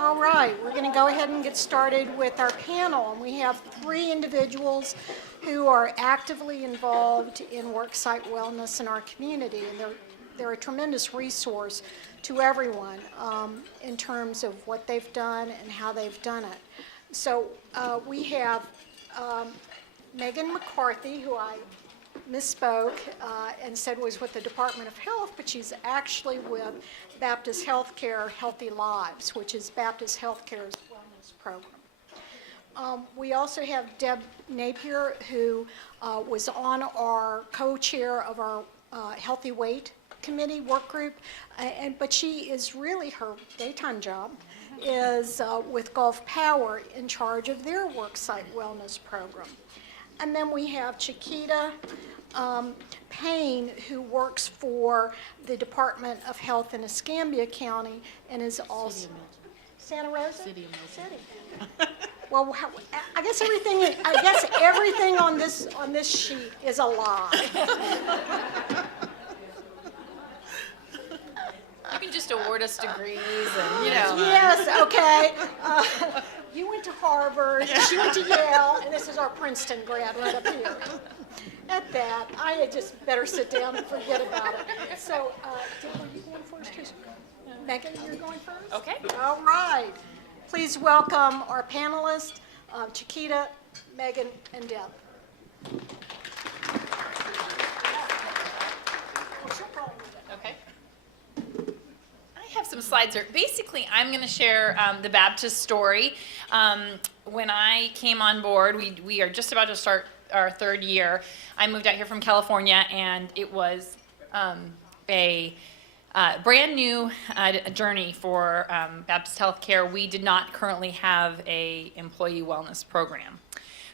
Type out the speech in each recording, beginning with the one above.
All right, we're going to go ahead and get started with our panel. And we have three individuals who are actively involved in worksite wellness in our community. And they're a tremendous resource to everyone in terms of what they've done and how they've done it. So we have Meghan McCarthy, who I misspoke and said was with the Department of Health, but she's actually with Baptist Healthcare Healthy Lives, which is Baptist Healthcare's wellness program. We also have Deb Napier, who was on our co-chair of our Healthy Weight Committee work group, but she is really, her daytime job is with Gulf Power in charge of their worksite wellness program. And then we have Chiquita Payne, who works for the Department of Health in Escambia County and is also Santa Rosa? City of Milton. City. Well, I guess everything on this sheet is a lie. You can just award us degrees and, you know. Yes, okay. You went to Harvard, she went to Yale, and this is our Princeton grad right up here. At that, I had just better sit down and forget about it. So, Deb, are you going first? Meghan, you're going first? Okay. All right. Please welcome our panelists, Chiquita, Meghan, and Deb. Okay. I have some slides here. Basically, I'm going to share the Baptist story. When I came on board, we are just about to start our third year. I moved out here from California, and it was a brand new journey for Baptist Healthcare. We did not currently have a employee wellness program.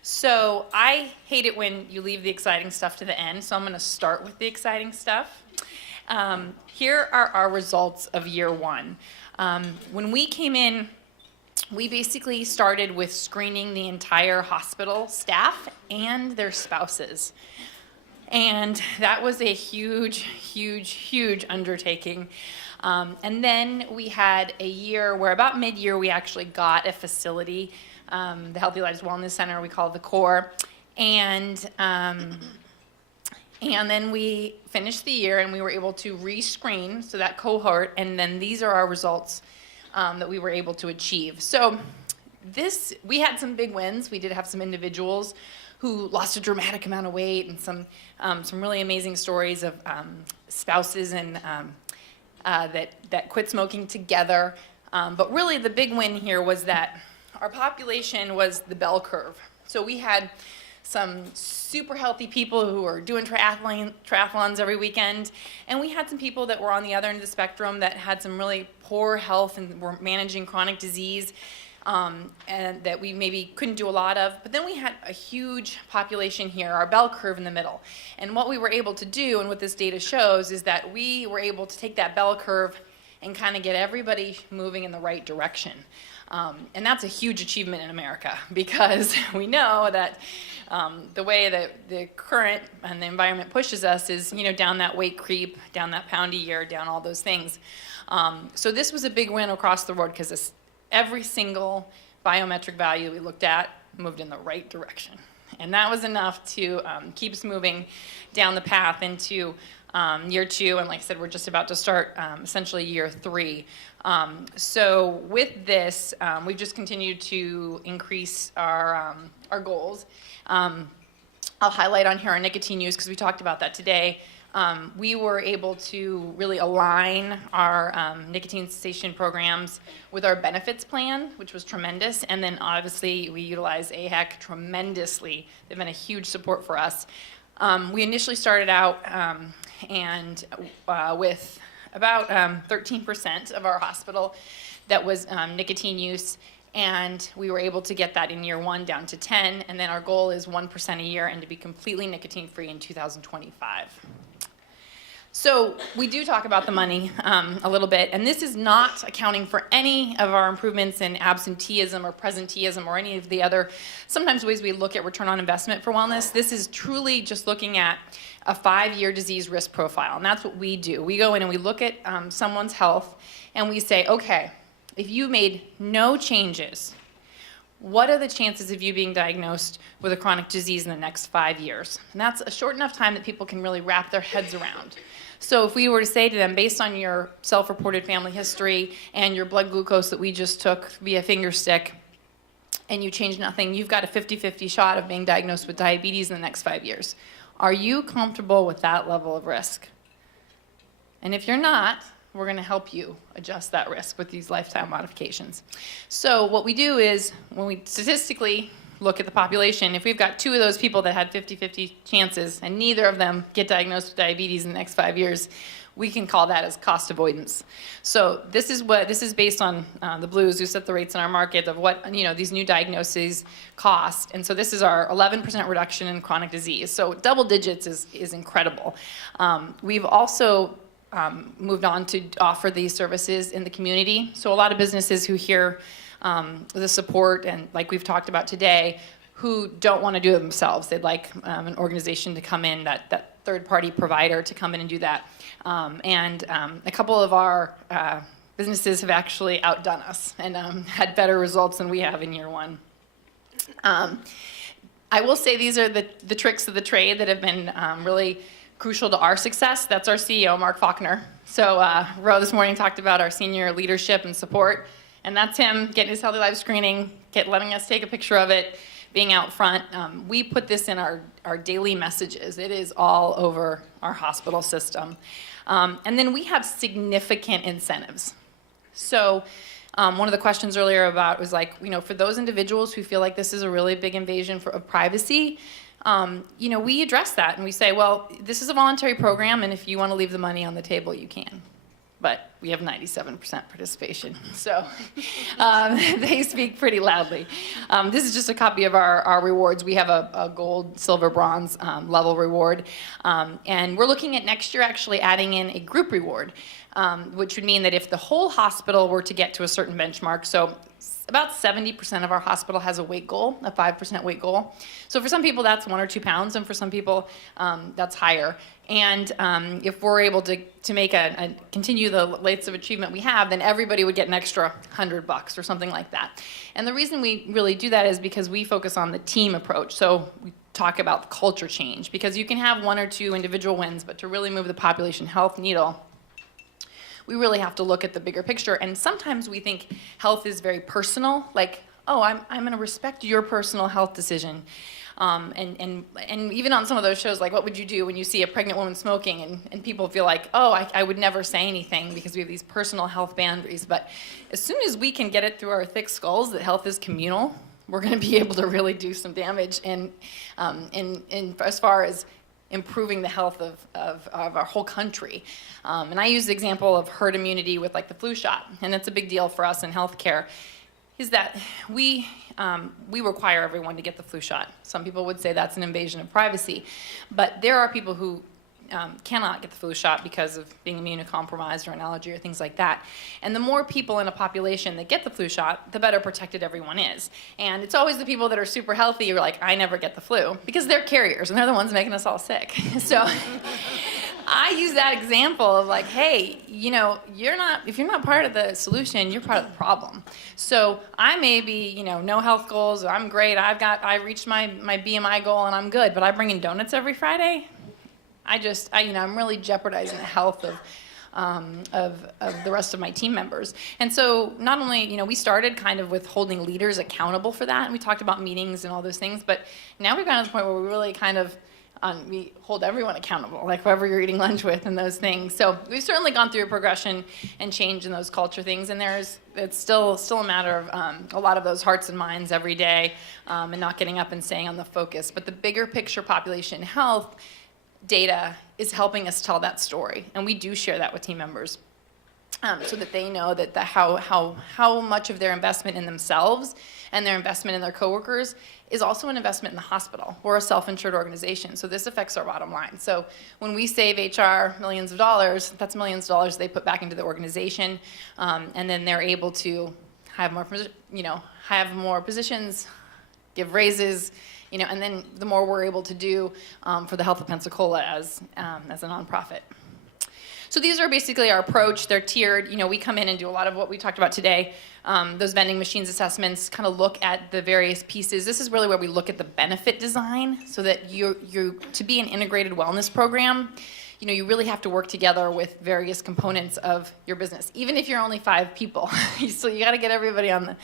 So I hate it when you leave the exciting stuff to the end, so I'm going to start with the exciting stuff. Here are our results of year one. When we came in, we basically started with screening the entire hospital staff and their spouses. And that was a huge, huge, huge undertaking. And then we had a year where about mid-year we actually got a facility, the Healthy Lives Wellness Center, we call it the CORE. And then we finished the year and we were able to rescreen, so that cohort, and then these are our results that we were able to achieve. So we had some big wins. We did have some individuals who lost a dramatic amount of weight, and some really amazing stories of spouses and that quit smoking together. But really the big win here was that our population was the bell curve. So we had some super healthy people who are doing triathlons every weekend, and we had some people that were on the other end of the spectrum that had some really poor health and were managing chronic disease, and that we maybe couldn't do a lot of. But then we had a huge population here, our bell curve in the middle. And what we were able to do, and what this data shows, is that we were able to take that bell curve and kind of get everybody moving in the right direction. And that's a huge achievement in America, because we know that the way that the current and the environment pushes us is, down that weight creep, down that pound a year, down all those things. So this was a big win across the board, because every single biometric value we looked at moved in the right direction. And that was enough to keep us moving down the path into year two, and like I said, we're just about to start essentially year three. So with this, we've just continued to increase our goals. I'll highlight on here our nicotine use, because we talked about that today. We were able to really align our nicotine cessation programs with our benefits plan, which was tremendous. And then obviously we utilize AHEC tremendously. They've been a huge support for us. We initially started out with about 13% of our hospital that was nicotine use, and we were able to get that in year one down to 10, and then our goal is 1% a year and to be completely nicotine-free in 2025. So we do talk about the money a little bit, and this is not accounting for any of our improvements in absenteeism or presenteeism or any of the other sometimes ways we look at return on investment for wellness. This is truly just looking at a 5-year disease risk profile, and that's what we do. We go in and we look at someone's health, and we say, okay, if you made no changes, what are the chances of you being diagnosed with a chronic disease in the next 5 years? And that's a short enough time that people can really wrap their heads around. So if we were to say to them, based on your self-reported family history and your blood glucose that we just took via finger stick, and you change nothing, you've got a 50-50 shot of being diagnosed with diabetes in the next 5 years. Are you comfortable with that level of risk? And if you're not, we're going to help you adjust that risk with these lifestyle modifications. So what we do is, when we statistically look at the population, if we've got 2 of those people that had 50-50 chances and neither of them get diagnosed with diabetes in the next 5 years, we can call that as cost avoidance. So this is based on the Blues, who set the rates in our market of what these new diagnoses cost. And so this is our 11% reduction in chronic disease. So double digits is incredible. We've also moved on to offer these services in the community. So a lot of businesses who hear the support, and like we've talked about today, who don't want to do it themselves. They'd like an organization to come in, that third-party provider to come in and do that. A couple of our businesses have actually outdone us and had better results than we have in year 1. I will say these are the tricks of the trade that have been really crucial to our success. That's our CEO, Mark Faulkner. So Ro this morning talked about our senior leadership and support, and that's him getting his Healthy Life screening, letting us take a picture of it, being out front. We put this in our daily messages. It is all over our hospital system. And then we have significant incentives. So one of the questions earlier about was like, for those individuals who feel like this is a really big invasion of privacy, we address that and we say, well, this is a voluntary program, and if you want to leave the money on the table, you can. But we have 97% participation, so they speak pretty loudly. This is just a copy of our rewards. We have a gold, silver, bronze level reward, and we're looking at next year actually adding in a group reward, which would mean that if the whole hospital were to get to a certain benchmark, so about 70% of our hospital has a weight goal, a 5% weight goal. So for some people that's 1 or 2 pounds, and for some people that's higher. And if we're able to continue the rates of achievement we have, then everybody would get an extra $100 or something like that. And the reason we really do that is because we focus on the team approach. So we talk about culture change, because you can have 1 or 2 individual wins, but to really move the population health needle, we really have to look at the bigger picture. And sometimes we think health is very personal, like, oh, I'm going to respect your personal health decision. And even on some of those shows, like, what would you do when you see a pregnant woman smoking? And people feel like, oh, I would never say anything because we have these personal health boundaries. But as soon as we can get it through our thick skulls that health is communal, we're going to be able to really do some damage in as far as improving the health of our whole country. And I use the example of herd immunity with like the flu shot, and that's a big deal for us in healthcare, is that we require everyone to get the flu shot. Some people would say that's an invasion of privacy, but there are people who cannot get the flu shot because of being immunocompromised or an allergy or things like that. And the more people in a population that get the flu shot, the better protected everyone is. And it's always the people that are super healthy who are like, I never get the flu, because they're carriers and they're the ones making us all sick. So I use that example of like, hey, if you're not part of the solution, you're part of the problem. So I may be, no health goals, I'm great, I reached my BMI goal and I'm good, but I bring in donuts every Friday. I'm really jeopardizing the health of the rest of my team members. And so not only, we started kind of with holding leaders accountable for that, and we talked about meetings and all those things, but now we've gotten to the point where we really kind of, we hold everyone accountable, like whoever you're eating lunch with and those things. So we've certainly gone through a progression and change in those culture things, and it's still a matter of a lot of those hearts and minds every day, and not getting up and staying on the focus. But the bigger picture population health data is helping us tell that story, and we do share that with team members, so that they know that how much of their investment in themselves and their investment in their coworkers is also an investment in the hospital. We're a self-insured organization, so this affects our bottom line. So when we save HR millions of dollars, that's millions of dollars they put back into the organization, and then they're able to have more positions, give raises, and then the more we're able to do for the health of Pensacola as a nonprofit. So these are basically our approach. They're tiered. You know, we come in and do a lot of what we talked about today. Those vending machines assessments kind of look at the various pieces. This is really where we look at the benefit design, so that you to be an integrated wellness program, you know, you really have to work together with various components of your business, even if you're only 5 people. So you got to get everybody on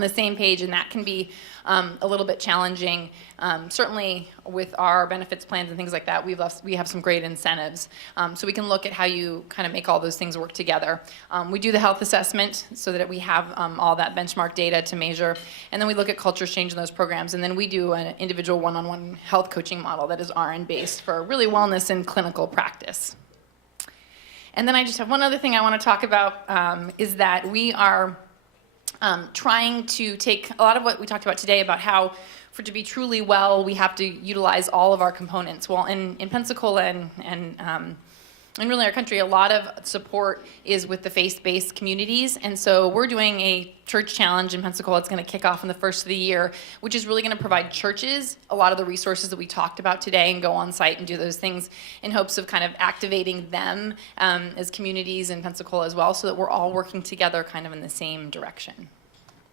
the same page, and that can be a little bit challenging. Certainly with our benefits plans and things like that, we have some great incentives. So we can look at how you kind of make all those things work together. We do the health assessment so that we have all that benchmark data to measure, and then we look at culture change in those programs, and then we do an individual one-on-one health coaching model that is RN based for really wellness and clinical practice. And then I just have one other thing I want to talk about, is that we are trying to take a lot of what we talked about today about how for it to be truly well, we have to utilize all of our components. Well, in Pensacola and really our country, a lot of support is with the faith-based communities. And so we're doing a church challenge in Pensacola. It's going to kick off in the first of the year, which is really going to provide churches a lot of the resources that we talked about today and go on site and do those things in hopes of kind of activating them as communities in Pensacola as well, so that we're all working together kind of in the same direction.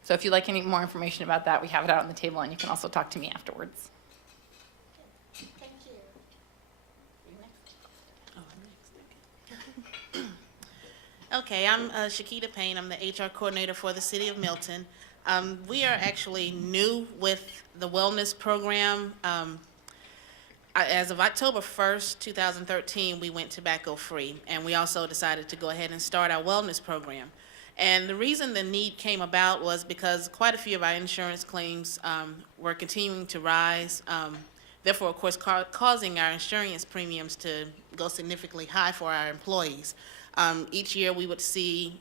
So if you'd like any more information about that, we have it out on the table, and you can also talk to me afterwards. Thank you. Okay, I'm Chiquita Payne. I'm the HR coordinator for the City of Milton. We are actually new with the wellness program. As of October 1st, 2013, we went tobacco-free, and we also decided to go ahead and start our wellness program. And the reason the need came about was because quite a few of our insurance claims were continuing to rise, therefore, of course, causing our insurance premiums to go significantly high for our employees. Each year we would see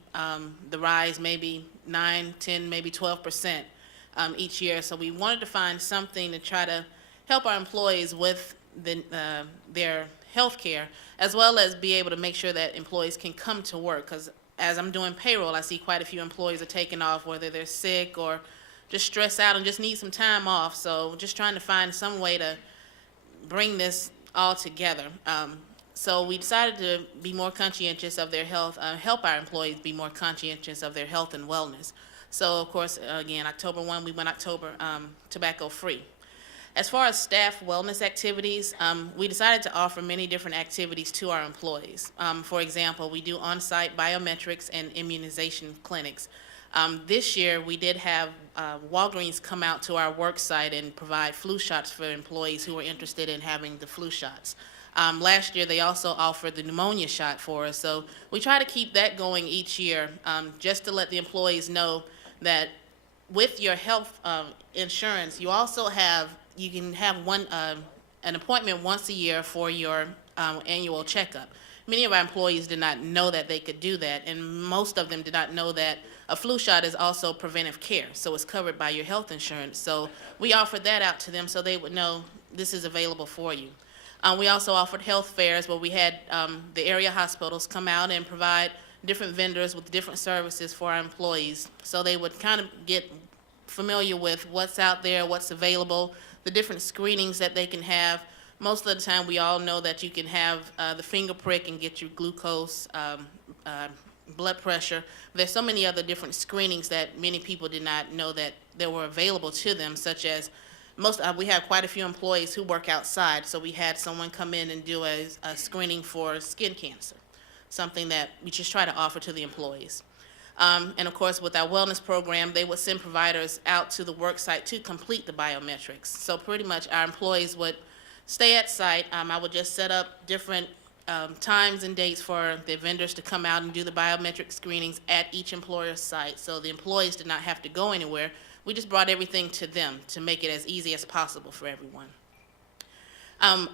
the rise maybe 9, 10, maybe 12% each year. So we wanted to find something to try to help our employees with their health care, as well as be able to make sure that employees can come to work. Because as I'm doing payroll, I see quite a few employees are taking off, whether they're sick or just stressed out and just need some time off. So just trying to find some way to bring this all together. So we decided to be more conscientious of their health, help our employees be more conscientious of their health and wellness. So of course, again, October 1, we went tobacco free. As far as staff wellness activities, we decided to offer many different activities to our employees. For example, we do on-site biometrics and immunization clinics. This year, we did have Walgreens come out to our work site and provide flu shots for employees who were interested in having the flu shots. Last year, they also offered the pneumonia shot for us. So we try to keep that going each year, just to let the employees know that with your health insurance, you also you can have an appointment once a year for your annual checkup. Many of our employees did not know that they could do that, and most of them did not know that a flu shot is also preventive care, so it's covered by your health insurance. So we offered that out to them so they would know this is available for you. We also offered health fairs where we had the area hospitals come out and provide different vendors with different services for our employees, so they would kind of get familiar with what's out there, what's available, the different screenings that they can have. Most of the time, we all know that you can have the finger prick and get your glucose, blood pressure. There's so many other different screenings that many people did not know that they were available to them, such as we have quite a few employees who work outside, so we had someone come in and do a screening for skin cancer, something that we just try to offer to the employees. And of course, with our wellness program, they would send providers out to the work site to complete the biometrics. So pretty much our employees would stay at site. I would just set up different times and dates for the vendors to come out and do the biometric screenings at each employer's site, so the employees did not have to go anywhere. We just brought everything to them to make it as easy as possible for everyone.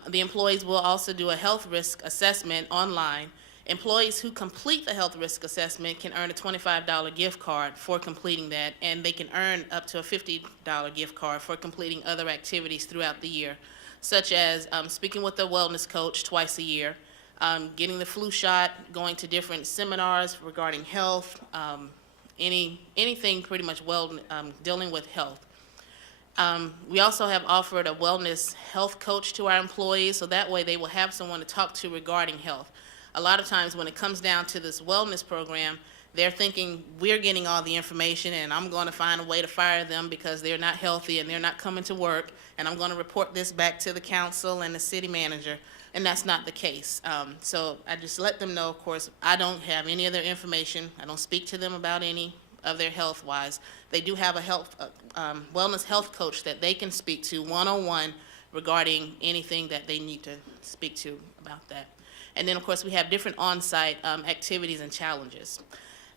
The employees will also do a health risk assessment online. Employees who complete the health risk assessment can earn a $25 gift card for completing that, and they can earn up to a $50 gift card for completing other activities throughout the year, such as speaking with a wellness coach twice a year, getting the flu shot, going to different seminars regarding health, anything pretty much dealing with health. We also have offered a wellness health coach to our employees, so that way they will have someone to talk to regarding health. a lot of times when it comes down to this wellness program, they're thinking we're getting all the information and I'm going to find a way to fire them because they're not healthy and they're not coming to work, and I'm going to report this back to the council and the city manager, and that's not the case. So I just let them know, of course, I don't have any of their information. I don't speak to them about any of their health-wise. They do have a wellness health coach that they can speak to one-on-one regarding anything that they need to speak to about that. And then, of course, we have different on-site activities and challenges.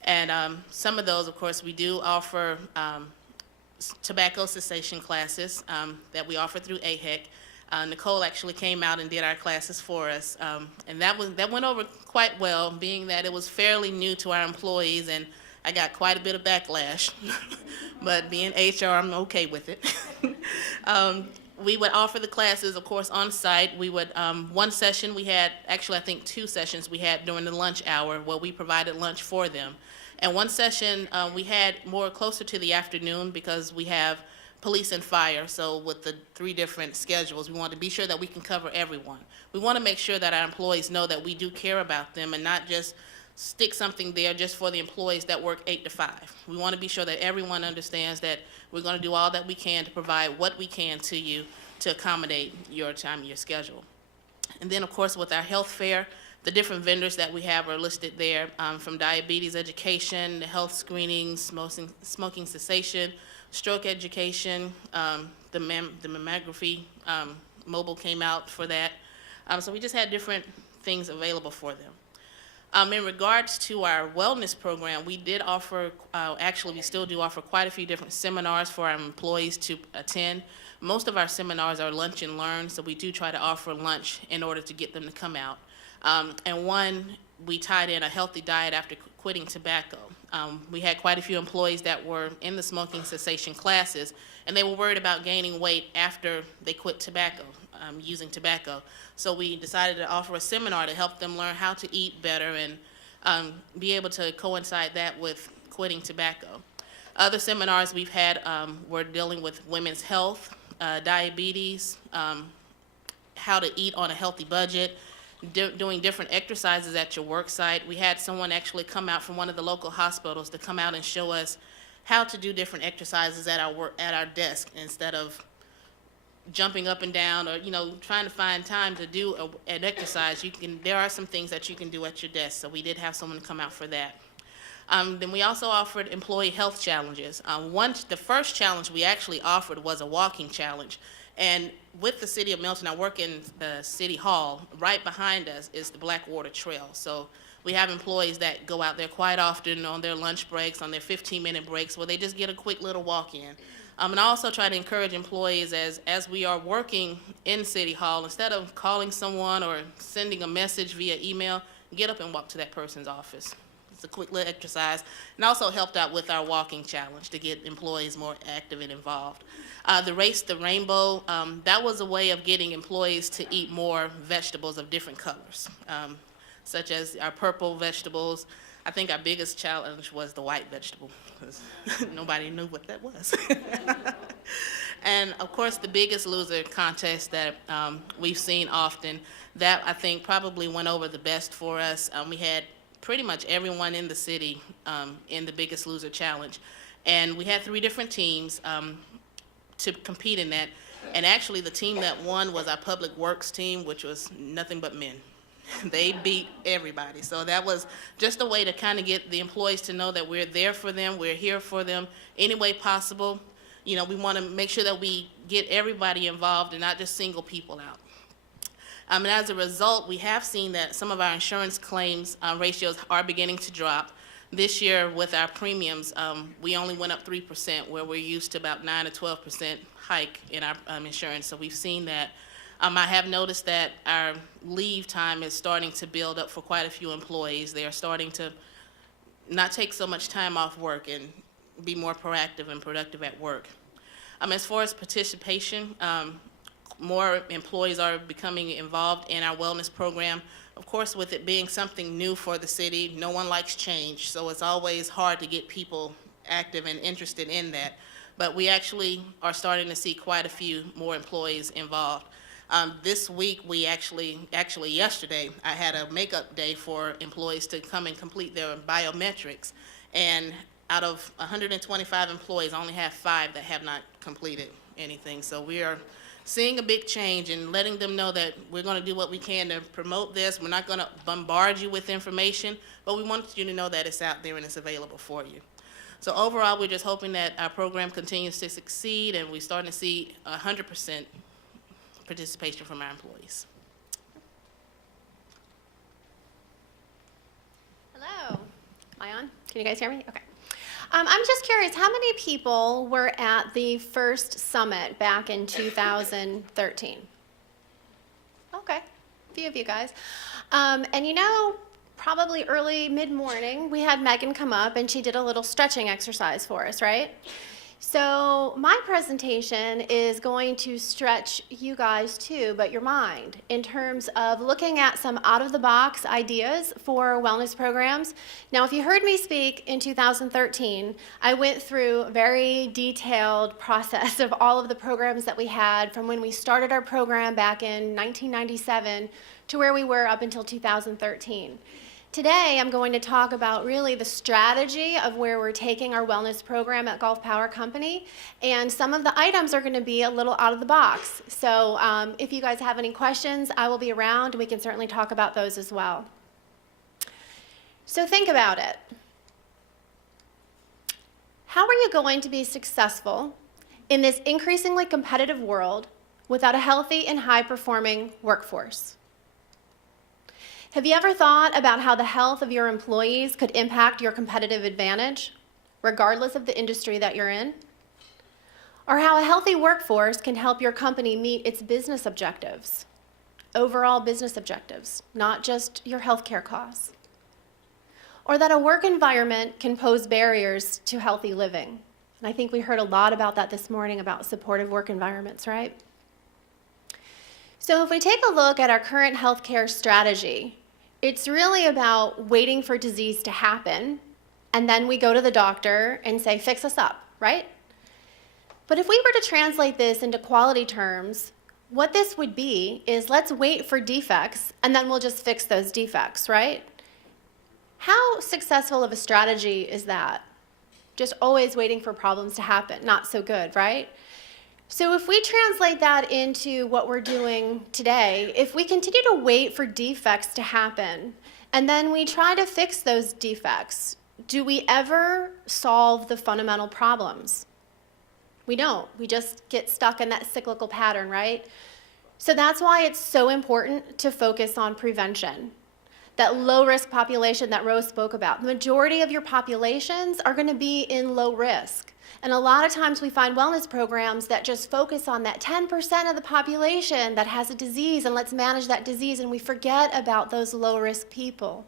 And some of those, of course, we do offer tobacco cessation classes that we offer through AHEC. Nicole actually came out and did our classes for us, and that went over quite well, being that it was fairly new to our employees, and I got quite a bit of backlash, but being HR, I'm okay with it. We would offer the classes, of course, on site. We would, one session we had, actually I think 2 sessions we had during the lunch hour where we provided lunch for them. And one session we had more closer to the afternoon because we have police and fire, so with the 3 different schedules, we want to be sure that we can cover everyone. We want to make sure that our employees know that we do care about them and not just stick something there just for the employees that work 8 to 5. We want to be sure that everyone understands that we're going to do all that we can to provide what we can to you to accommodate your time and your schedule. And then, of course, with our health fair, the different vendors that we have are listed there, from diabetes education, the health screenings, smoking cessation, stroke education, the mammography, mobile came out for that. So we just had different things available for them. In regards to our wellness program, we did offer, actually we still do offer quite a few different seminars for our employees to attend. Most of our seminars are lunch and learn, so we do try to offer lunch in order to get them to come out. And one, we tied in a healthy diet after quitting tobacco. We had quite a few employees that were in the smoking cessation classes, and they were worried about gaining weight after they quit tobacco, using tobacco. So we decided to offer a seminar to help them learn how to eat better and be able to coincide that with quitting tobacco. Other seminars we've had were dealing with women's health, diabetes, how to eat on a healthy budget, doing different exercises at your work site. We had someone actually come out from one of the local hospitals to come out and show us how to do different exercises at our desk instead of jumping up and down or trying to find time to do an exercise. There are some things that you can do at your desk, so we did have someone come out for that. Then we also offered employee health challenges. The first challenge we actually offered was a walking challenge. And with the City of Milton, I work in the City Hall. Right behind us is the Blackwater Trail. So we have employees that go out there quite often on their lunch breaks, on their 15-minute breaks, where they just get a quick little walk in. And I also try to encourage employees as we are working in City Hall, instead of calling someone or sending a message via email, get up and walk to that person's office. It's a quick little exercise, and also helped out with our walking challenge to get employees more active and involved. The Race the Rainbow, that was a way of getting employees to eat more vegetables of different colors, such as our purple vegetables. I think our biggest challenge was the white vegetable, because nobody knew what that was. And of course, the Biggest Loser contest that we've seen often, that I think probably went over the best for us. We had pretty much everyone in the city in the Biggest Loser challenge. And we had 3 different teams to compete in that. And actually the team that won was our Public Works team, which was nothing but men. They beat everybody. So that was just a way to kind of get the employees to know that we're there for them, we're here for them any way possible. We want to make sure that we get everybody involved and not just single people out. And as a result, we have seen that some of our insurance claims ratios are beginning to drop. This year, with our premiums, we only went up 3%, where we're used to about 9 to 12% hike in our insurance. So we've seen that. I have noticed that our leave time is starting to build up for quite a few employees. They are starting to not take so much time off work and be more proactive and productive at work. As far as participation, more employees are becoming involved in our wellness program. Of course, with it being something new for the city, no one likes change, so it's always hard to get people active and interested in that. But we actually are starting to see quite a few more employees involved. This week, we actually yesterday, I had a makeup day for employees to come and complete their biometrics. And out of 125 employees, I only have 5 that have not completed anything. So we are seeing a big change and letting them know that we're going to do what we can to promote this. We're not going to bombard you with information, but we want you to know that it's out there and it's available for you. So overall, we're just hoping that our program continues to succeed, and we're starting to see 100% participation from our employees. Hello. Am I on? Can you guys hear me? Okay. I'm just curious, how many people were at the first summit back in 2013? Okay, a few of you guys. And you know, probably early mid-morning, we had Meghan come up and she did a little stretching exercise for us, right? So my presentation is going to stretch you guys too, but your mind, in terms of looking at some out-of-the-box ideas for wellness programs. Now, if you heard me speak in 2013, I went through a very detailed process of all of the programs that we had from when we started our program back in 1997 to where we were up until 2013. Today, I'm going to talk about really the strategy of where we're taking our wellness program at Gulf Power Company, and some of the items are going to be a little out of the box. So if you guys have any questions, I will be around. We can certainly talk about those as well. So think about it. How are you going to be successful in this increasingly competitive world without a healthy and high-performing workforce? Have you ever thought about how the health of your employees could impact your competitive advantage, regardless of the industry that you're in? Or how a healthy workforce can help your company meet its business objectives, overall business objectives, not just your healthcare costs? Or that a work environment can pose barriers to healthy living. And I think we heard a lot about that this morning, about supportive work environments, right? So if we take a look at our current healthcare strategy, it's really about waiting for disease to happen, and then we go to the doctor and say, fix us up, right? But if we were to translate this into quality terms, what this would be is, let's wait for defects, and then we'll just fix those defects, right? How successful of a strategy is that? Just always waiting for problems to happen. Not so good, right? So if we translate that into what we're doing today, if we continue to wait for defects to happen, and then we try to fix those defects, do we ever solve the fundamental problems? We don't. We just get stuck in that cyclical pattern, right? So that's why it's so important to focus on prevention. That low-risk population that Rose spoke about. The majority of your populations are going to be in low risk. And a lot of times we find wellness programs that just focus on that 10% of the population that has a disease, and let's manage that disease, and we forget about those low-risk people.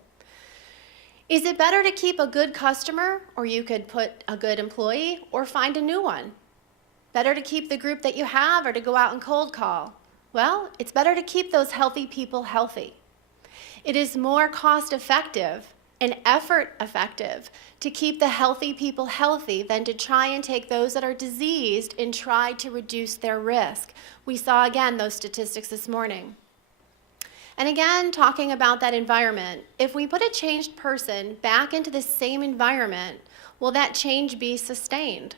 Is it better to keep a good customer, or you could put a good employee, or find a new one? Better to keep the group that you have, or to go out and cold call? Well, it's better to keep those healthy people healthy. It is more cost-effective and effort-effective to keep the healthy people healthy than to try and take those that are diseased and try to reduce their risk. We saw, again, those statistics this morning. And again, talking about that environment, if we put a changed person back into the same environment, will that change be sustained?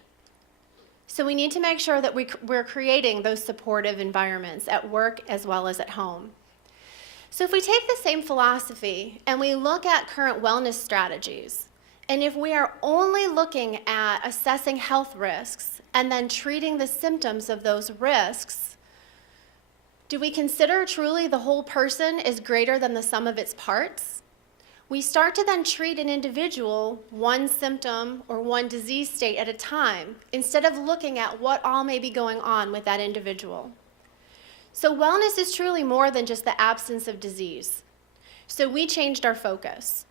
So we need to make sure that we're creating those supportive environments at work as well as at home. So if we take the same philosophy and we look at current wellness strategies, and if we are only looking at assessing health risks and then treating the symptoms of those risks, do we consider truly the whole person is greater than the sum of its parts? We start to then treat an individual one symptom or one disease state at a time, instead of looking at what all may be going on with that individual. So wellness is truly more than just the absence of disease. So we changed our focus.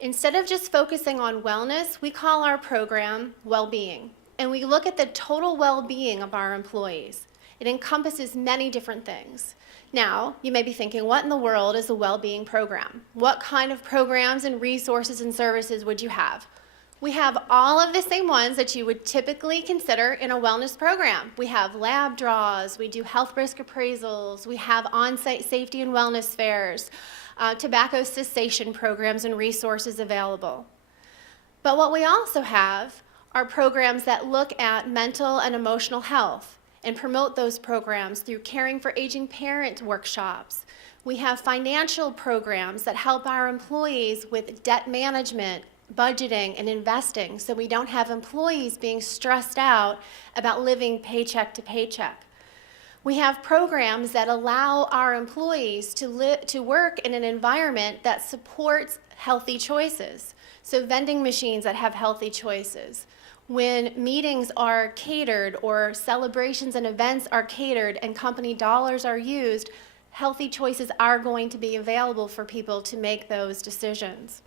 Instead of just focusing on wellness, we call our program well-being. And we look at the total well-being of our employees. It encompasses many different things. Now, you may be thinking, what in the world is a well-being program? What kind of programs and resources and services would you have? We have all of the same ones that you would typically consider in a wellness program. We have lab draws, we do health risk appraisals, we have on-site safety and wellness fairs, tobacco cessation programs and resources available. But what we also have are programs that look at mental and emotional health and promote those programs through caring for aging parent workshops. We have financial programs that help our employees with debt management, budgeting, and investing, so we don't have employees being stressed out about living paycheck to paycheck. We have programs that allow our employees to work in an environment that supports healthy choices. So vending machines that have healthy choices. When meetings are catered or celebrations and events are catered and company dollars are used, healthy choices are going to be available for people to make those decisions.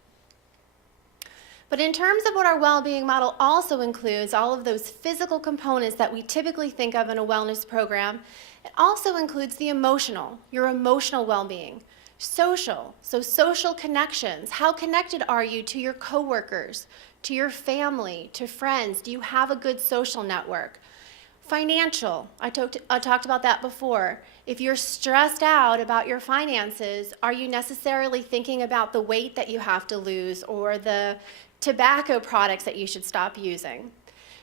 But in terms of what our well-being model also includes, all of those physical components that we typically think of in a wellness program, it also includes the emotional, your emotional well-being. Social, so social connections. How connected are you to your coworkers, to your family, to friends? Do you have a good social network? Financial, I talked about that before. If you're stressed out about your finances, are you necessarily thinking about the weight that you have to lose or the tobacco products that you should stop using?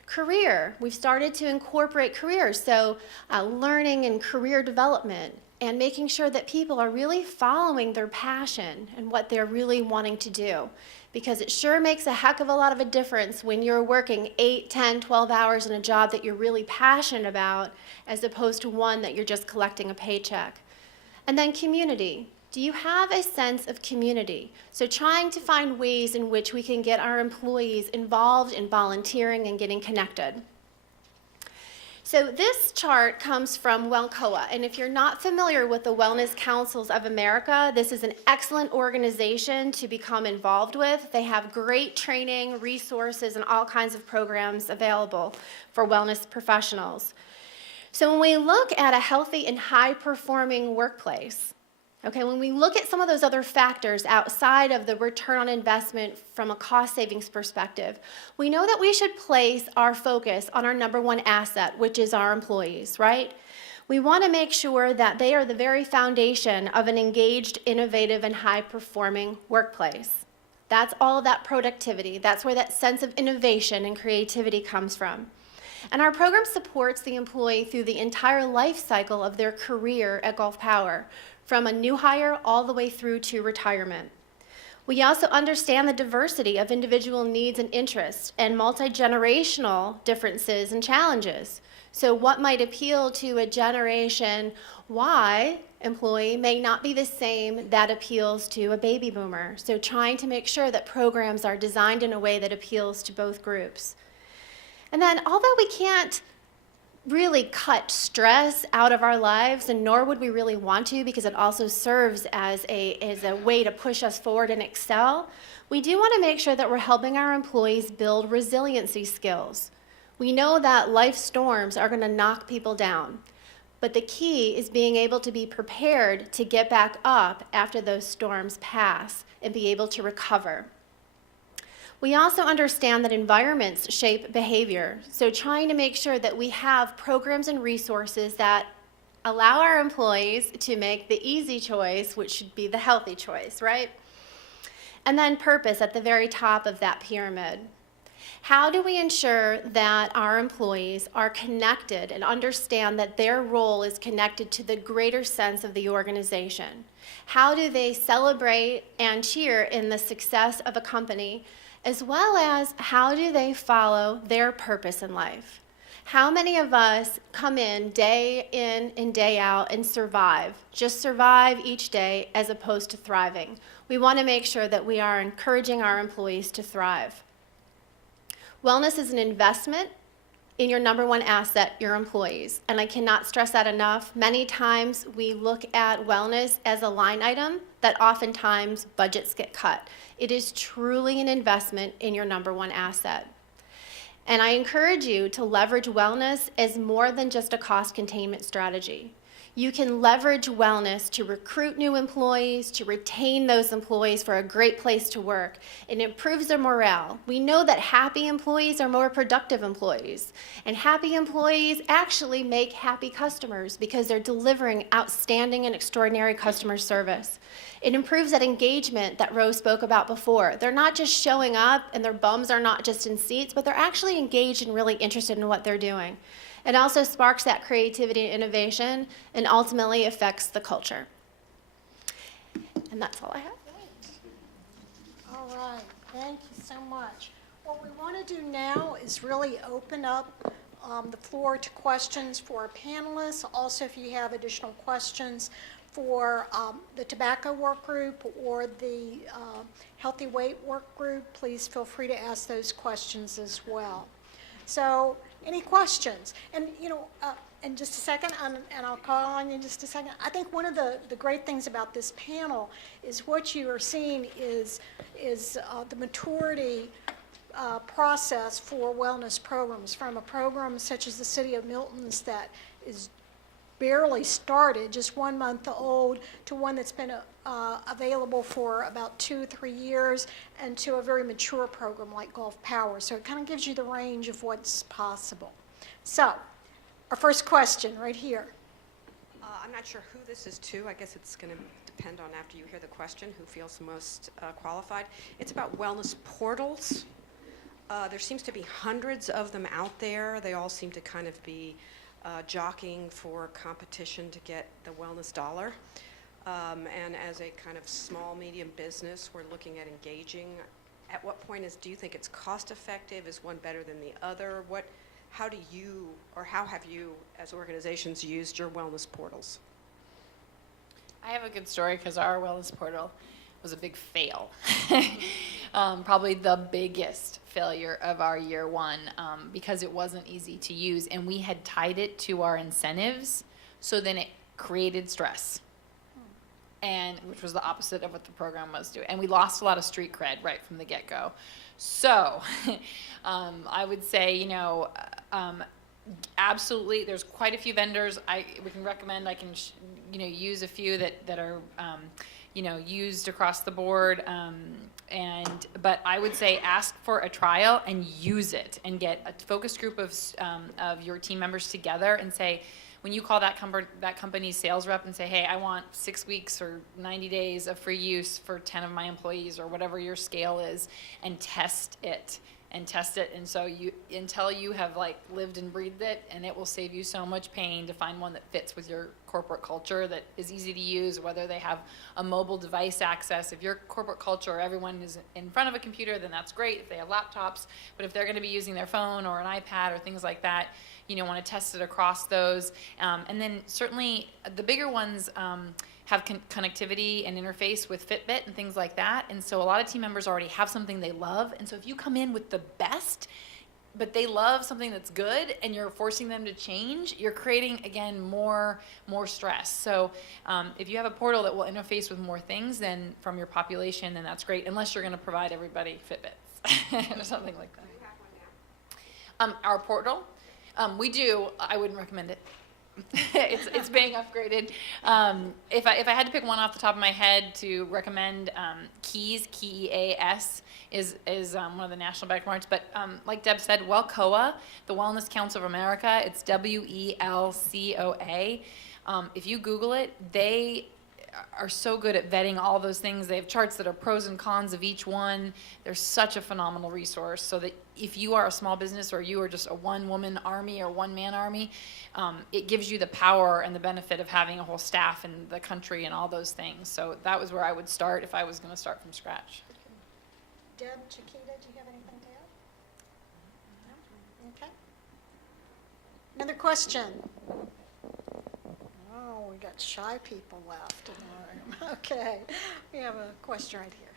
Career, we've started to incorporate careers, so learning and career development and making sure that people are really following their passion and what they're really wanting to do. Because it sure makes a heck of a lot of a difference when you're working 8, 10, 12 hours in a job that you're really passionate about as opposed to one that you're just collecting a paycheck. And then community. Do you have a sense of community? So trying to find ways in which we can get our employees involved in volunteering and getting connected. So this chart comes from WellCoA, and if you're not familiar with the Wellness Councils of America, this is an excellent organization to become involved with. They have great training, resources, and all kinds of programs available for wellness professionals. So when we look at a healthy and high-performing workplace, okay, when we look at some of those other factors outside of the return on investment from a cost savings perspective, we know that we should place our focus on our number one asset, which is our employees, right? We want to make sure that they are the very foundation of an engaged, innovative, and high-performing workplace. That's all of that productivity. That's where that sense of innovation and creativity comes from. And our program supports the employee through the entire life cycle of their career at Gulf Power, from a new hire all the way through to retirement. We also understand the diversity of individual needs and interests and multi-generational differences and challenges. So what might appeal to a Generation Y employee may not be the same that appeals to a baby boomer. So trying to make sure that programs are designed in a way that appeals to both groups. And then although we can't really cut stress out of our lives, and nor would we really want to, because it also serves as a way to push us forward and excel, we do want to make sure that we're helping our employees build resiliency skills. We know that life storms are going to knock people down, but the key is being able to be prepared to get back up after those storms pass and be able to recover. We also understand that environments shape behavior, so trying to make sure that we have programs and resources that allow our employees to make the easy choice, which should be the healthy choice, right? And then purpose at the very top of that pyramid. How do we ensure that our employees are connected and understand that their role is connected to the greater sense of the organization? How do they celebrate and cheer in the success of a company, as well as how do they follow their purpose in life? How many of us come in and day out and survive, just survive each day as opposed to thriving? We want to make sure that we are encouraging our employees to thrive. Wellness is an investment in your number one asset, your employees. And I cannot stress that enough. Many times we look at wellness as a line item that oftentimes budgets get cut. It is truly an investment in your number one asset. And I encourage you to leverage wellness as more than just a cost containment strategy. You can leverage wellness to recruit new employees, to retain those employees for a great place to work. It improves their morale. We know that happy employees are more productive employees, and happy employees actually make happy customers because they're delivering outstanding and extraordinary customer service. It improves that engagement that Rose spoke about before. They're not just showing up and their bums are not just in seats, but they're actually engaged and really interested in what they're doing. It also sparks that creativity and innovation and ultimately affects the culture. And that's all I have. All right, thank you so much. What we want to do now is really open up the floor to questions for our panelists. Also, if you have additional questions for the tobacco work group or the healthy weight work group, please feel free to ask those questions as well. So, any questions? And, you know, in just a second, and I'll call on you in just a second, I think one of the great things about this panel is what you are seeing is the maturity process for wellness programs, from a program such as the City of Milton's that is barely started, just 1 month old, to one that's been available for about 2-3 years, and to a very mature program like Gulf Power. So it kind of gives you the range of what's possible. So, our first question right here. I'm not sure who this is to. I guess it's going to depend on, after you hear the question, who feels most qualified. It's about wellness portals. There seems to be hundreds of them out there. They all seem to kind of be jockeying for competition to get the wellness dollar. And as a kind of small, medium business, we're looking at engaging. At what point do you think it's cost effective? Is one better than the other? How have you, as organizations, used your wellness portals? I have a good story because our wellness portal was a big fail. Probably the biggest failure of our year one, because it wasn't easy to use, and we had tied it to our incentives, so then it created stress, and which was the opposite of what the program was doing, and we lost a lot of street cred right from the get-go. So I would say, you know, absolutely, there's quite a few vendors we can recommend. I can use a few that are used across the board, but I would say ask for a trial and use it, and get a focus group of your team members together and say, when you call that company's sales rep and say, hey, I want 6 weeks or 90 days of free use for 10 of my employees, or whatever your scale is, and test it. And so until you have lived and breathed it, and it will save you so much pain to find one that fits with your corporate culture, that is easy to use, whether they have a mobile device access. If your corporate culture, everyone is in front of a computer, then that's great if they have laptops. But if they're going to be using their phone or an iPad or things like that, want to test it across those. And then certainly the bigger ones have connectivity and interface with Fitbit and things like that. And so a lot of team members already have something they love. And so if you come in with the best, but they love something that's good, and you're forcing them to change, you're creating, again, more stress. So if you have a portal that will interface with more things than from your population, then that's great, unless you're going to provide everybody Fitbits or something like that. Do you have one now? Our portal, we do. I wouldn't recommend it. It's being upgraded. If I had to pick one off the top of my head to recommend, KEAS, KEAS, is one of the national benchmarks. But like Deb said, WellCOA, the Wellness Council of America, it's WELCOA. If you Google it, they are so good at vetting all those things. They have charts that are pros and cons of each one. They're such a phenomenal resource, so that if you are a small business, or you are just a one-woman army or one-man army, it gives you the power and the benefit of having a whole staff in the country and all those things. So that was where I would start if I was going to start from scratch. Deb, Chiquita, do you have anything to add? No? Okay. Another question? Oh, we got shy people left in the room. Okay, we have a question right here.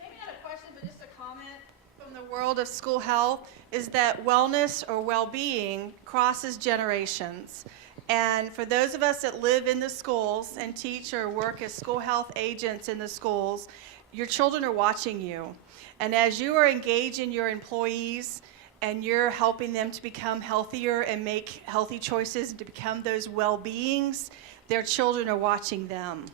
Maybe not a question, but just a comment from the world of school health, is that wellness or well-being crosses generations. And for those of us that live in the schools and teach or work as school health agents in the schools, your children are watching you. And as you are engaging your employees and you're helping them to become healthier and make healthy choices and to become those well-beings, their children are watching them.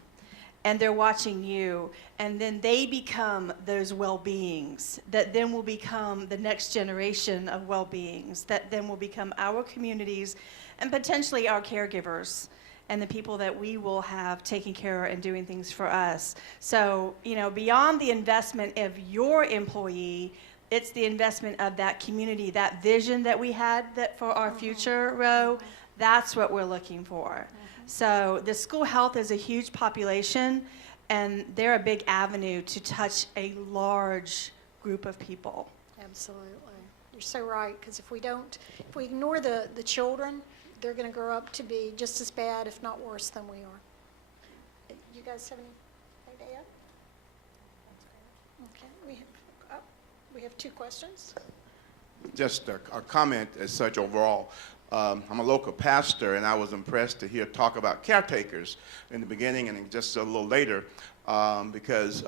And they're watching you, and then they become those well-beings that then will become the next generation of well-beings, that then will become our communities and potentially our caregivers and the people that we will have taking care and doing things for us. So, you know, beyond the investment of your employee, it's the investment of that community, that vision that we had that for our future, Ro, that's what we're looking for. So the school health is a huge population, and they're a big avenue to touch a large group of people. Absolutely. You're so right, because if we ignore the children, they're going to grow up to be just as bad, if not worse, than we are. You guys have anything to add? Okay, we have 2 questions. Just a comment as such overall. I'm a local pastor, and I was impressed to hear talk about caretakers in the beginning and just a little later, because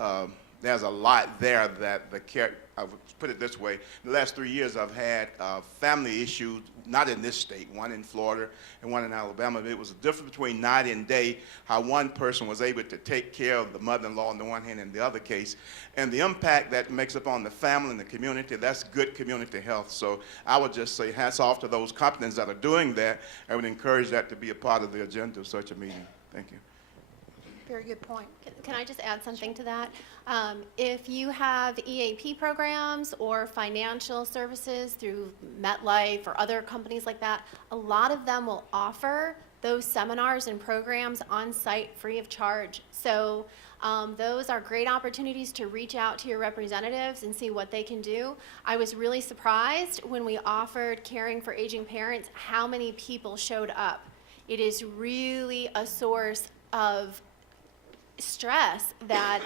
there's a lot there that I would put it this way. In the last 3 years, I've had family issues, not in this state, one in Florida and one in Alabama. It was a difference between night and day, how one person was able to take care of the mother-in-law on the one hand and the other case. And the impact that makes upon the family and the community, that's good community health. So I would just say hats off to those companies that are doing that. I would encourage that to be a part of the agenda of such a meeting. Thank you. Very good point. Can I just add something to that? If you have EAP programs or financial services through MetLife or other companies like that, a lot of them will offer those seminars and programs on site free of charge. So those are great opportunities to reach out to your representatives and see what they can do. I was really surprised when we offered caring for aging parents, how many people showed up. It is really a source of stress that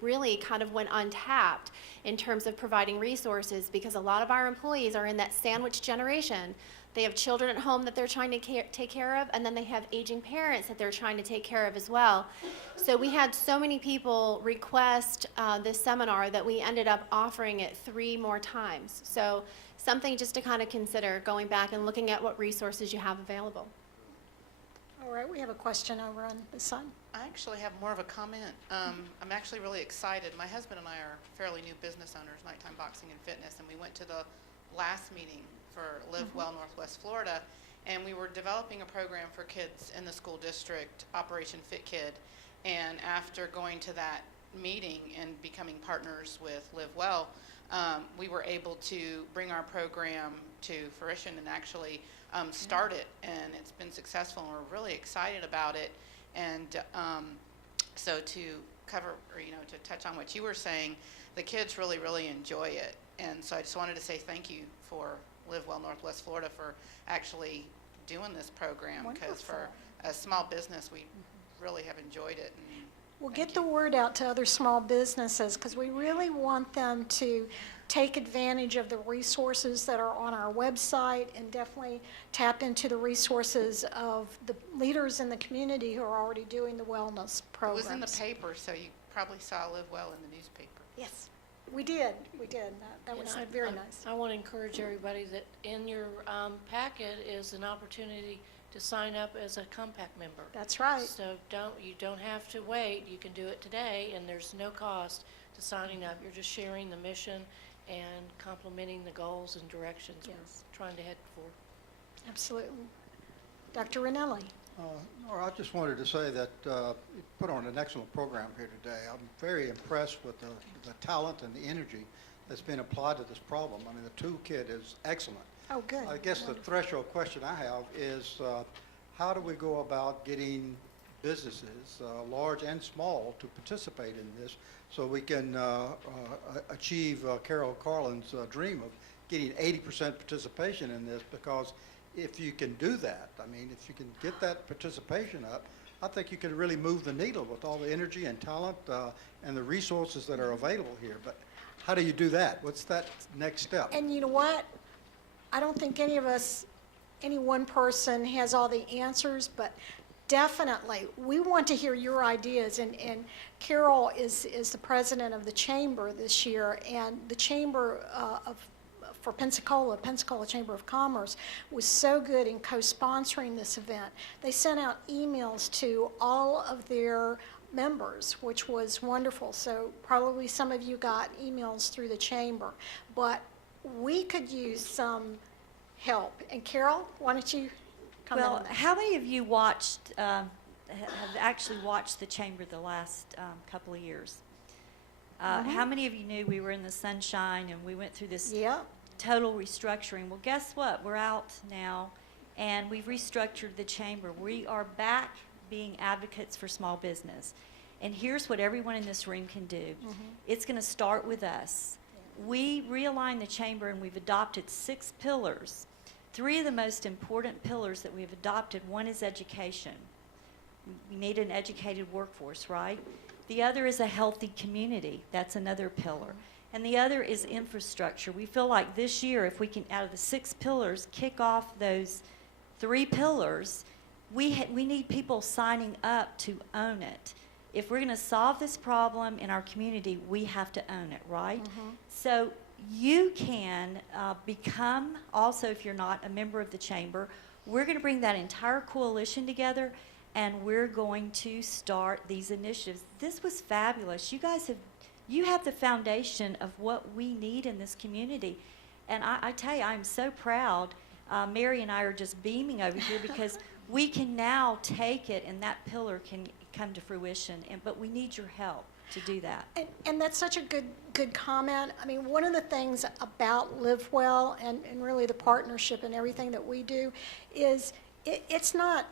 really kind of went untapped in terms of providing resources, because a lot of our employees are in that sandwich generation. They have children at home that they're trying to take care of, and then they have aging parents that they're trying to take care of as well. So we had so many people request this seminar that we ended up offering it 3 more times. So something just to kind of consider, going back and looking at what resources you have available. All right, we have a question over on the side. I actually have more of a comment. I'm actually really excited. My husband and I are fairly new business owners, Nighttime Boxing and Fitness, and we went to the last meeting for Live Well Northwest Florida, and we were developing a program for kids in the school district, Operation Fit Kid. And after going to that meeting and becoming partners with Live Well, we were able to bring our program to fruition and actually start it, and it's been successful, and we're really excited about it. And so to cover, or, you know, to touch on what you were saying, the kids really, really enjoy it. And so I just wanted to say thank you for Live Well Northwest Florida for actually doing this program, because for a small business, we really have enjoyed it. And We'll get the word out to other small businesses, because we really want them to take advantage of the resources that are on our website, and definitely tap into the resources of the leaders in the community who are already doing the wellness it programs. was in the paper, so you probably saw Live Well in the newspaper. Yes, we did. That was very nice. I want to encourage everybody that in your packet is an opportunity to sign up as a Compact member. That's right. So you don't have to wait. You can do it today, and there's no cost to signing up. You're just sharing the mission and complementing the goals and directions Yes. we're trying to head for. Absolutely. Dr. Ranelli. I just wanted to say that you put on an excellent program here today. I'm very impressed with the talent and the energy that's been applied to this problem. I mean, the toolkit is excellent. Oh, good. I guess the threshold question I have is how do we go about getting businesses, large and small, to participate in this so we can achieve Carol Carlin's dream of getting 80% participation in this? Because if you can do that, I mean, if you can get that participation up, I think you can really move the needle with all the energy and talent and the resources that are available here. But how do you do that? What's that next step? And you know what? I don't think any one person has all the answers, but definitely we want to hear your ideas. And Carol is the president of the chamber this year, and the chamber of for Pensacola Chamber of Commerce was so good in co-sponsoring this event. They sent out emails to all of their members, which was wonderful. So probably some of you got emails through the chamber, but we could use some help. And Carol, why don't you comment on Well, that? how many of you have actually watched the chamber the last couple of years? How many of you knew we were in the sunshine and we went through this Yeah. total restructuring? Well, guess what? We're out now, and we've restructured the chamber. We are back being advocates for small business. And here's what everyone in this room can do. It's going to start with us. We realigned the chamber, and we've adopted 6 pillars. 3 of the most important pillars that we've adopted, one is education. We need an educated workforce, right? The other is a healthy community. That's another pillar. And the other is infrastructure. We feel like this year, if we can, out of the 6 pillars, kick off those 3 pillars, we need people signing up to own it. If we're going to solve this problem in our community, we have to own it, right? So you can become, also if you're not a member of the chamber, we're going to bring that entire coalition together, and we're going to start these initiatives. This was fabulous. You have the foundation of what we need in this community. And I tell you, I'm so proud. Mary and I are just beaming over here because we can now take it, and that pillar can come to fruition. But we need your help to do that. And that's such a good comment. I mean, one of the things about Live Well and really the partnership and everything that we do is it's not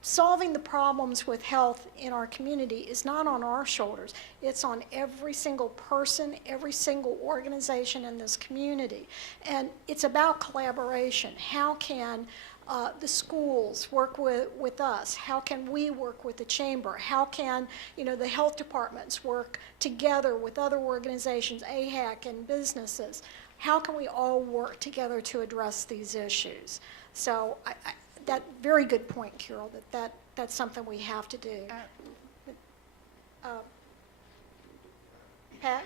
solving the problems with health in our community is not on our shoulders. It's on every single person, every single organization in this community. And it's about collaboration. How can the schools work with us? How can we work with the chamber? How can, the health departments work together with other organizations, AHAC and businesses? How can we all work together to address these issues? So that very good point, Carol, that's something we have to do. Pat?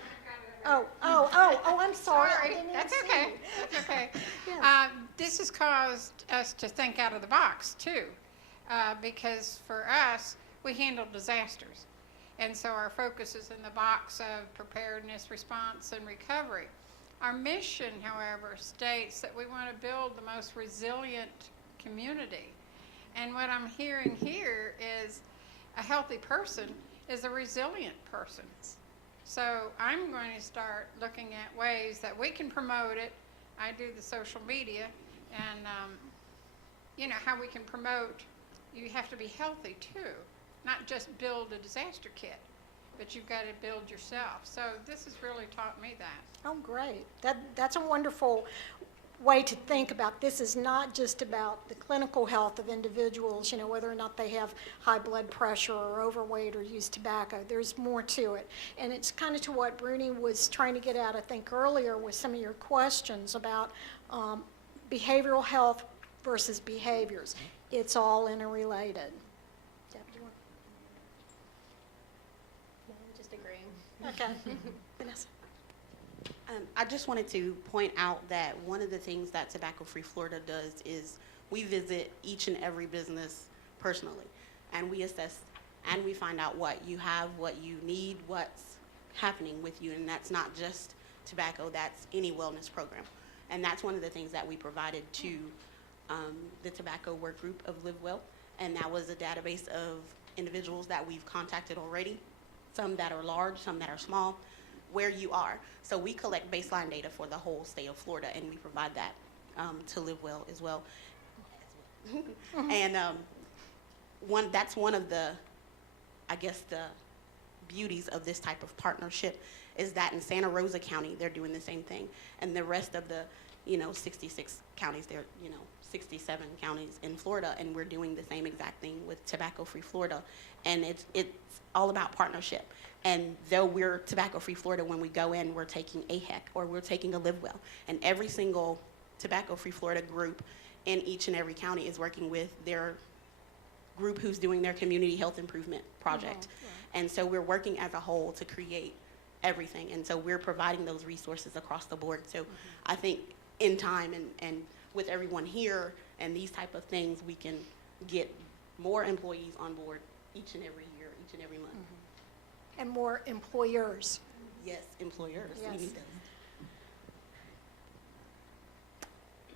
Oh, I'm sorry. I didn't even That's see okay. you. That's okay. Yes. This has caused us to think out of the box too, because for us, we handle disasters. And so our focus is in the box of preparedness, response, and recovery. Our mission, however, states that we want to build the most resilient community. And what I'm hearing here is a healthy person is a resilient person. So I'm going to start looking at ways that we can promote it. I do the social media, and how we can promote. You have to be healthy too, not just build a disaster kit, but you've got to build yourself. So this has really taught me that. Oh, great. That's a wonderful way to think about. This is not just about the clinical health of individuals, whether or not they have high blood pressure or overweight or use tobacco. There's more to it. And it's kind of to what Bruni was trying to get at, I think, earlier with some of your questions about behavioral health versus behaviors. It's all interrelated. Deb, do you want? No, I'm just agreeing. Okay. Vanessa. I just wanted to point out that one of the things that Tobacco Free Florida does is we visit each and every business personally, and we assess and we find out what you have, what you need, what's happening with you, and that's not just tobacco, that's any wellness program. And that's one of the things that we provided to the tobacco work group of Live Well, and that was a database of individuals that we've contacted already, some that are large, some that are small, where you are. So we collect baseline data for the whole state of Florida, and we provide that to Live Well as well. And that's one of the, I guess, the beauties of this type of partnership is that in Santa Rosa County, they're doing the same thing. And the rest of the, 66 counties, 67 counties in Florida, and we're doing the same exact thing with Tobacco Free Florida. And it's all about partnership. And though we're Tobacco Free Florida, when we go in, we're taking AHEC or we're taking a Live Well. And every single Tobacco Free Florida group in each and every county is working with their group who's doing their community health improvement project. And so we're working as a whole to create everything. And so we're providing those resources across the board. So I think in time and with everyone here and these type of things, we can get more employees on board each and every year, each and every month. And more employers. Yes, employers, we Yes. need those.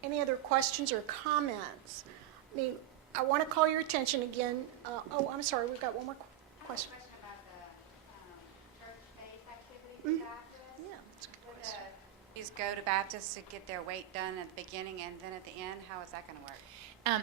Any other questions or comments? I mean, I want to call your attention again. Oh, I'm sorry, we've got one more question. About the church-based activities Baptist. Yeah, that's a good question. These go to Baptist to get their weight done at the beginning and then at the end. How is that going to work?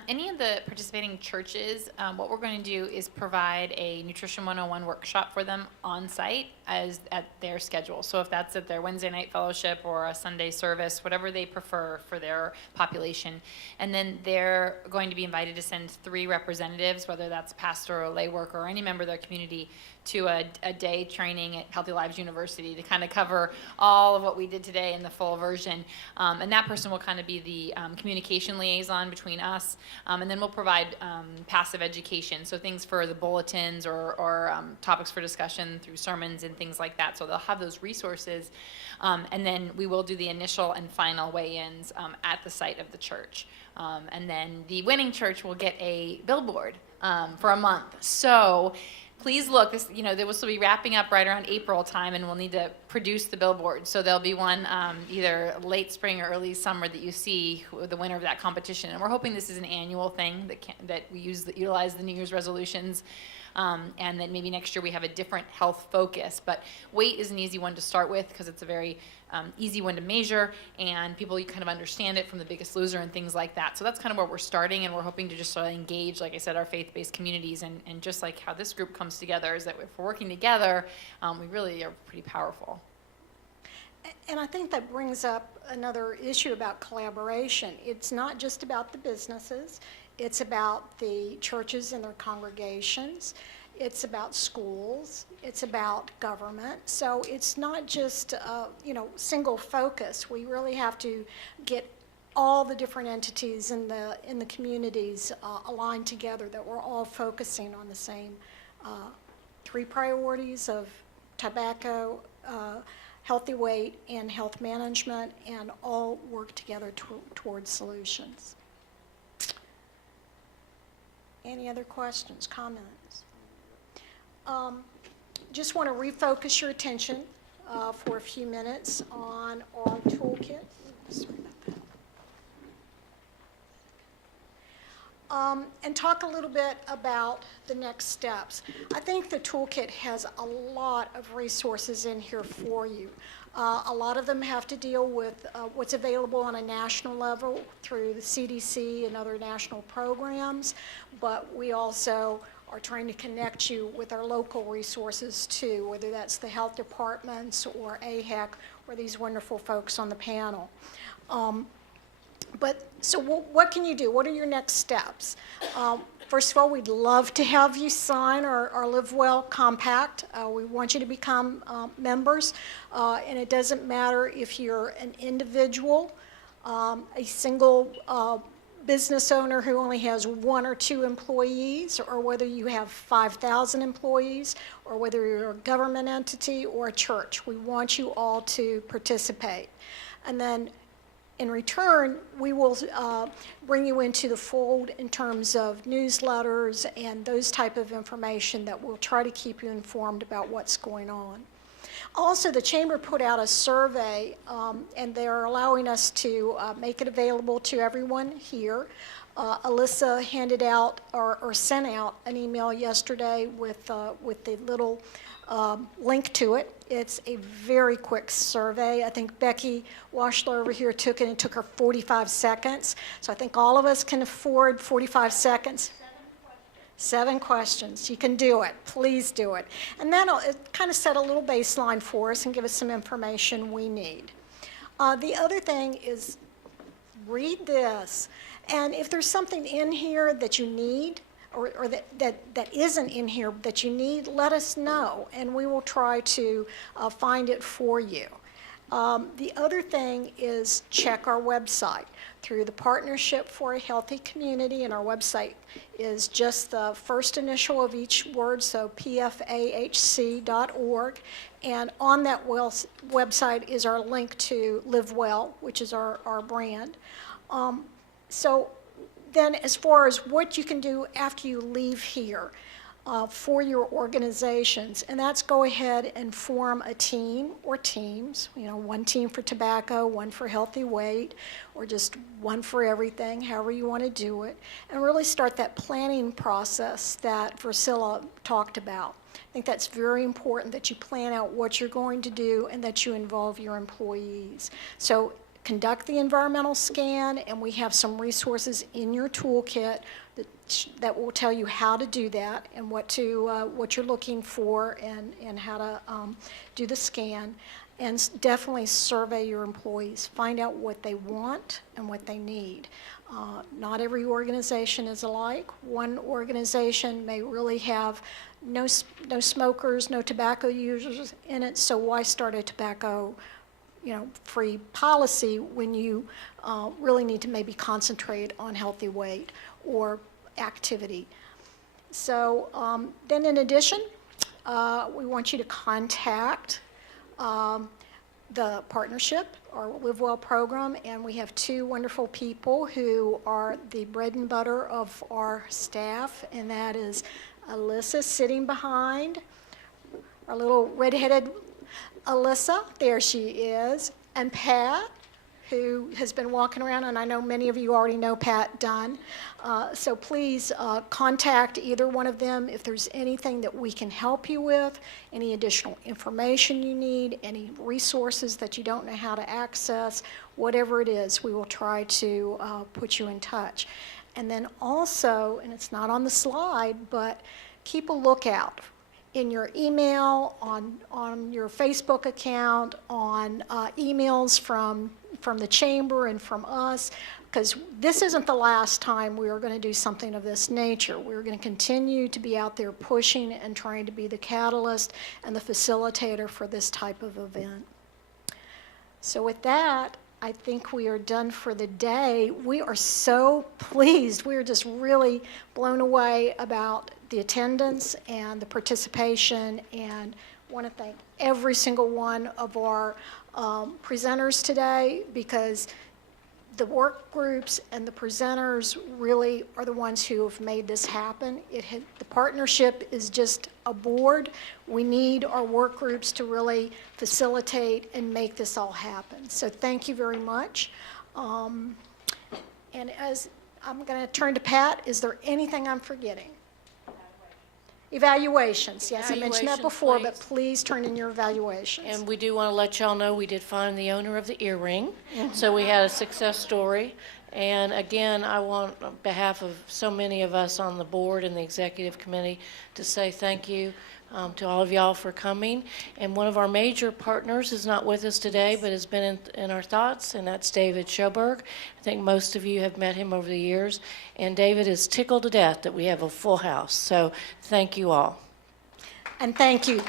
Any of the participating churches, what we're going to do is provide a Nutrition 101 workshop for them on site as at their schedule. So if that's at their Wednesday night fellowship or a Sunday service, whatever they prefer for their population. And then they're going to be invited to send 3 representatives, whether that's pastor or lay worker or any member of their community, to a day training at Healthy Lives University to kind of cover all of what we did today in the full version. And that person will kind of be the communication liaison between us. And then we'll provide passive education, so things for the bulletins or topics for discussion through sermons and things like that. So they'll have those resources. And then we will do the initial and final weigh-ins at the site of the church. And then the winning church will get a billboard for a month. So please look, this, this will be wrapping up right around April time, and we'll need to produce the billboard. So there'll be one either late spring or early summer that you see the winner of that competition. And we're hoping this is an annual thing that we utilize the New Year's resolutions, and that maybe next year we have a different health focus. But weight is an easy one to start with because it's a very easy one to measure, and people kind of understand it from The Biggest Loser and things like that. So that's kind of where we're starting, and we're hoping to just sort of engage, like I said, our faith-based communities, and just like how this group comes together is that if we're working together, we really are pretty powerful. And I think that brings up another issue about collaboration. It's not just about the businesses. It's about the churches and their congregations. It's about schools. It's about government. So it's not just, single focus. We really have to get all the different entities in the communities aligned together, that we're all focusing on the same 3 priorities of tobacco, healthy weight, and health management, and all work together towards solutions. Any other questions, comments? Just want to refocus your attention for a few minutes on our toolkit. Sorry about that. And talk a little bit about the next steps. I think the toolkit has a lot of resources in here for you. A lot of them have to deal with what's available on a national level through the CDC and other national programs, but we also are trying to connect you with our local resources too, whether that's the health departments or AHEC or these wonderful folks on the panel. So what can you do? What are your next steps? First of all, we'd love to have you sign our Live Well Compact. We want you to become members, and it doesn't matter if you're an individual, a single business owner who only has 1 or 2 employees, or whether you have 5,000 employees, or whether you're a government entity or a church. We want you all to participate. And then in return, we will bring you into the fold in terms of newsletters and those type of information that will try to keep you informed about what's going on. Also, the Chamber put out a survey, and they're allowing us to make it available to everyone here. Alyssa handed out or sent out an email yesterday with the little link to it. It's a very quick survey. I think Becky Washler over here took it, and it took her 45 seconds. So I think all of us can afford 45 seconds. 7 questions. You can do it. Please do it. And that'll kind of set a little baseline for us and give us some information we need. The other thing is read this. And if there's something in here that you need, or that isn't in here that you need, let us know, and we will try to find it for you. The other thing is check our website through the Partnership for a Healthy Community, and our website is just the first initial of each word, so pfahc.org. And on that website is our link to Live Well, which is our brand. So then as far as what you can do after you leave here, for your organizations, and that's go ahead and form a team or teams, one team for tobacco, one for healthy weight, or just one for everything, however you want to do it, and really start that planning process that Priscilla talked about. I think that's very important that you plan out what you're going to do and that you involve your employees. So conduct the environmental scan, and we have some resources in your toolkit that will tell you how to do that and what you're looking for and how to do the scan. And definitely survey your employees. Find out what they want and what they need. Not every organization is alike. One organization may really have no smokers, no tobacco users in it, so why start a tobacco free policy when you really need to maybe concentrate on healthy weight or activity. So then in addition, we want you to contact the partnership, our Live Well program, and we have two wonderful people who are the bread and butter of our staff, and that is Alyssa sitting behind, our little redheaded Alyssa, there she is, and Pat, who has been walking around, and I know many of you already know Pat Dunn. So please contact either one of them if there's anything that we can help you with, any additional information you need, any resources that you don't know how to access, whatever it is, we will try to put you in touch. And then also, and it's not on the slide, but keep a lookout in your email, on your Facebook account, on emails from the chamber and from us, because this isn't the last time we are going to do something of this nature. We're going to continue to be out there pushing and trying to be the catalyst and the facilitator for this type of event. So with that, I think we are done for the day. We are so pleased. We are just really blown away about the attendance and the participation, and want to thank every single one of our presenters today, because the work groups and the presenters really are the ones who have made this happen. The partnership is just a board. We need our work groups to really facilitate and make this all happen. So thank you very much. And as I'm going to turn to Pat, is there anything I'm forgetting? Evaluations, yes, I mentioned that before, but please turn in your evaluations. And we do want to let y'all know we did find the owner of the earring. So we had a success story. And again, I want, on behalf of so many of us on the board and the executive committee, to say thank you to all of y'all for coming. And one of our major partners is not with us today, but has been in our thoughts, and that's David Schoberg. I think most of you have met him over the years. And David is tickled to death that we have a full house. So thank you all. And thank you.